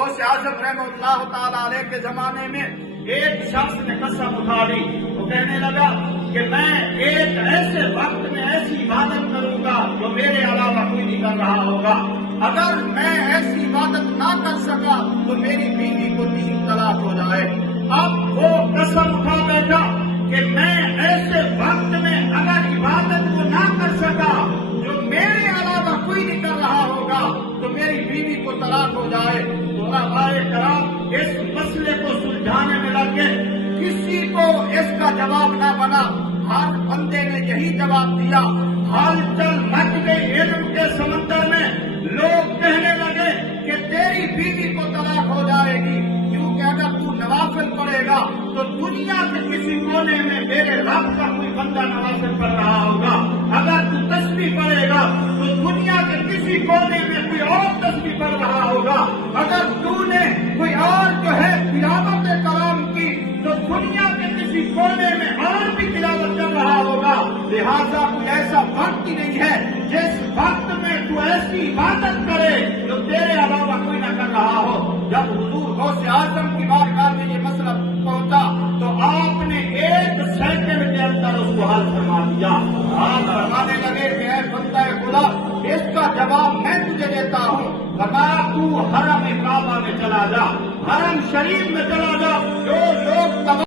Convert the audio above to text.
غوث اعظم رحمہ اللہ تعالیٰ علیہ کے زمانے میں ایک شخص نے قسم اٹھا لی، وہ کہنے لگا کہ میں ایک ایسے وقت میں ایسی عبادت کروں گا جو میرے علاوہ کوئی نہیں کر رہا ہوگا، اگر میں ایسی عبادت نہ کر سکا تو میری بیوی کو 3 طلاق ہو جائے۔ اب وہ قسم اٹھا بیٹھا کہ میں ایسے وقت میں اگر عبادت کو نہ کر سکا جو میرے علاوہ کوئی نہیں کر رہا ہوگا تو میری بیوی کو طلاق ہو جائے۔ تو علماء کرام اس مسئلے کو سلجھانے میں لگے، کسی کو اس کا جواب نہ بنا، ہر بندے نے یہی جواب دیا۔ ہلچل مچ گئی علم کے سمندر میں، لوگ کہنے لگے کہ تیری بیوی کو طلاق ہو جائے گی، کیونکہ اگر تو نوافل پڑھے گا تو دنیا کے کسی کونے میں میرے رب کا کوئی بندہ نوافل پڑھ رہا ہوگا، اگر تو تسبیح پڑھے گا تو دنیا کے کسی کونے میں کوئی اور تسبیح پڑھ رہا ہوگا، اگر تو نے کوئی اور جو ہے تلاوت کلام کی تو دنیا کے کسی کونے میں اور بھی تلاوت کر رہا ہوگا۔ لہذا کوئی ایسا وقت ہی نہیں ہے جس وقت میں تو ایسی عبادت کرے جو تیرے علاوہ کوئی نہ کر رہا ہو۔ جب حضور غوث اعظم کی بارگاہ میں یہ مسئلہ پہنچا تو آپ نے 1 سیکنڈ کے اندر اس کو حل فرما دیا۔ آپ فرمانے لگے کہ اے بندہ خدا، اس کا جواب میں تجھے دیتا ہوں۔ فرمایا تو حرم کعبہ میں چلا جا، حرم شریف میں چلا جا، جو لوگ